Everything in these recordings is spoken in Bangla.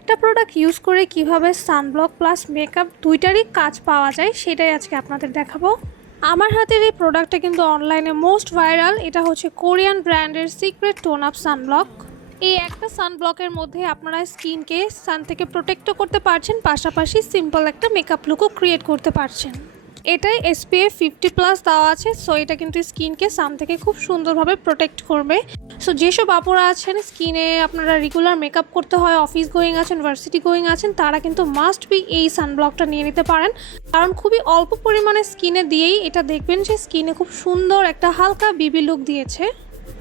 একটা প্রোডাক্ট ইউজ করে কিভাবে সানব্লক প্লাস মেকআপ দুইটারই কাজ পাওয়া যায় সেটাই আজকে আপনাদের দেখাবো। আমার হাতের এই প্রোডাক্টটা কিন্তু অনলাইনে মোস্ট ভাইরাল। এটা হচ্ছে কোরিয়ান ব্র্যান্ডের সিক্রেট টোন আপ সানব্লক। এই একটা সানব্লকের মধ্যে আপনারা স্কিনকে সান থেকে প্রোটেক্টও করতে পারছেন, পাশাপাশি সিম্পল একটা মেকআপ লুকও ক্রিয়েট করতে পারছেন। এটাই SPF 50+ দেওয়া আছে, সো এটা কিন্তু স্কিনকে সান থেকে খুব সুন্দরভাবে প্রোটেক্ট করবে। সো যেসব আপুরা আছেন স্কিনে আপনারা রেগুলার মেকআপ করতে হয়, অফিস গোয়িং আছেন, ভার্সিটি গোয়িং আছেন, তারা কিন্তু মাস্ট বি এই সানব্লকটা নিয়ে নিতে পারেন। কারণ খুবই অল্প পরিমাণে স্কিনে দিয়েই এটা দেখবেন যে স্কিনে খুব সুন্দর একটা হালকা বিবি লুক দিয়েছে।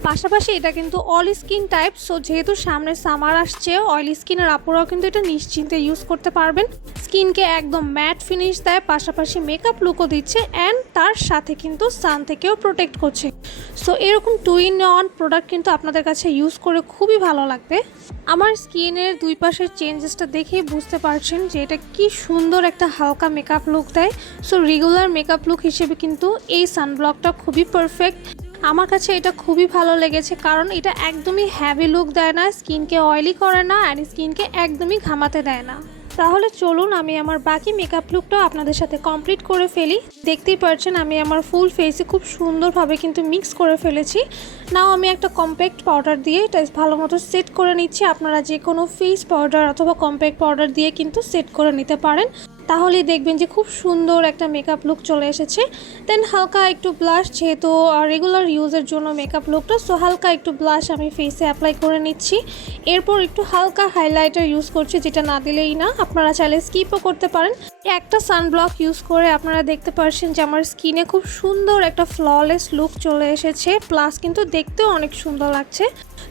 পাশাপাশি এটা কিন্তু অল স্কিন টাইপ, সো যেহেতু সামনে সামার আসছে, অয়েলি স্কিনের আপুরাও কিন্তু এটা নিশ্চিন্তে ইউজ করতে পারবেন। স্কিনকে একদম ম্যাট ফিনিশ দেয়, পাশাপাশি মেকআপ লুকও দিচ্ছে অ্যান্ড তার সাথে কিন্তু সান থেকেও প্রোটেক্ট করছে। সো এরকম 2-in-1 প্রোডাক্ট কিন্তু আপনাদের কাছে ইউজ করে খুবই ভালো লাগবে। আমার স্কিনের দুই পাশের চেঞ্জেসটা দেখেই বুঝতে পারছেন যে এটা কি সুন্দর একটা হালকা মেকআপ লুক দেয়। সো রেগুলার মেকআপ লুক হিসেবে কিন্তু এই সানব্লকটা খুবই পারফেক্ট। আমার কাছে এটা খুবই ভালো লেগেছে, কারণ এটা একদমই হ্যাভি লুক দেয় না, স্কিনকে অয়েলি করে না অ্যান্ড স্কিনকে একদমই ঘামাতে দেয় না। তাহলে চলুন আমি আমার বাকি মেকআপ লুকটাও আপনাদের সাথে কমপ্লিট করে ফেলি। দেখতেই পাচ্ছেন আমি আমার ফুল ফেসে খুব সুন্দরভাবে কিন্তু মিক্স করে ফেলেছি। নাও আমি একটা কম্প্যাক্ট পাউডার দিয়ে এটা ভালো মতো সেট করে নিচ্ছি। আপনারা যে কোনো ফেস পাউডার অথবা কম্প্যাক্ট পাউডার দিয়ে কিন্তু সেট করে নিতে পারেন, তাহলেই দেখবেন যে খুব সুন্দর একটা মেকআপ লুক চলে এসেছে। দেন হালকা একটু ব্লাশ, যেহেতু রেগুলার ইউজের জন্য মেকআপ লুকটা, সো হালকা একটু ব্লাশ আমি ফেসে অ্যাপ্লাই করে নিচ্ছি। এরপর একটু হালকা হাইলাইটার ইউজ করছি, যেটা না দিলেই না, আপনারা চাইলে স্কিপও করতে পারেন। একটা সানব্লক ইউজ করে আপনারা দেখতে পাচ্ছেন যে আমার স্কিনে খুব সুন্দর একটা ফ্ললেস লুক চলে এসেছে, প্লাস কিন্তু দেখতেও অনেক সুন্দর লাগছে।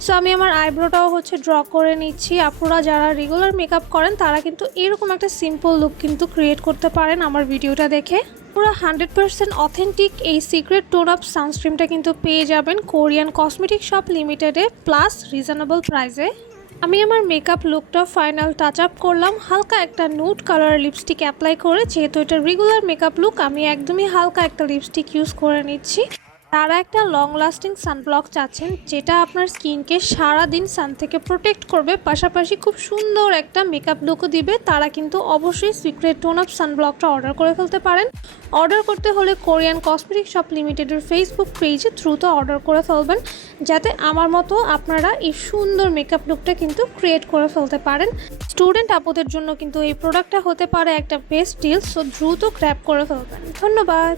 সো আমি আমার আইব্রোটাও ড্র করে নিচ্ছি। আপনারা যারা রেগুলার মেকআপ করেন তারা কিন্তু এরকম একটা সিম্পল লুক কিন্তু ক্রিয়েট করতে পারেন আমার ভিডিওটা দেখে। পুরো 100% অথেন্টিক এই সিক্রেট টোন আপ সানস্ক্রিনটা কিন্তু পেয়ে যাবেন কোরিয়ান কসমেটিক শপ লিমিটেডে, প্লাস রিজনেবল প্রাইসে। আমি আমার মেকআপ লুকটা ফাইনাল টাচ আপ করলাম হালকা একটা নুড কালার লিপস্টিক অ্যাপ্লাই করে। যেহেতু এটা রেগুলার মেকআপ লুক, আমি একদমই হালকা একটা লিপস্টিক ইউজ করে নিচ্ছি। তারা একটা লং লাস্টিং সানব্লক চাচ্ছেন, যেটা আপনার স্কিনকে সারাদিন সান থেকে প্রোটেক্ট করবে, পাশাপাশি খুব সুন্দর একটা মেকআপ লুকও দিবে। তারা কিন্তু অবশ্যই সিক্রেট টোন আপ সানব্লকটা অর্ডার করে ফেলতে পারেন। অর্ডার করতে হলে কোরিয়ান কসমেটিক শপ লিমিটেডের ফেসবুক পেজে থ্রুতে অর্ডার করে ফেলবেন, যাতে আমার মতো আপনারা এই সুন্দর মেকআপ লুকটা কিন্তু ক্রিয়েট করে ফেলতে পারেন। স্টুডেন্ট আপুদের জন্য কিন্তু এই প্রোডাক্টটা হতে পারে একটা বেস্ট ডিল, সো দ্রুত গ্র্যাব করে ফেলবেন। ধন্যবাদ।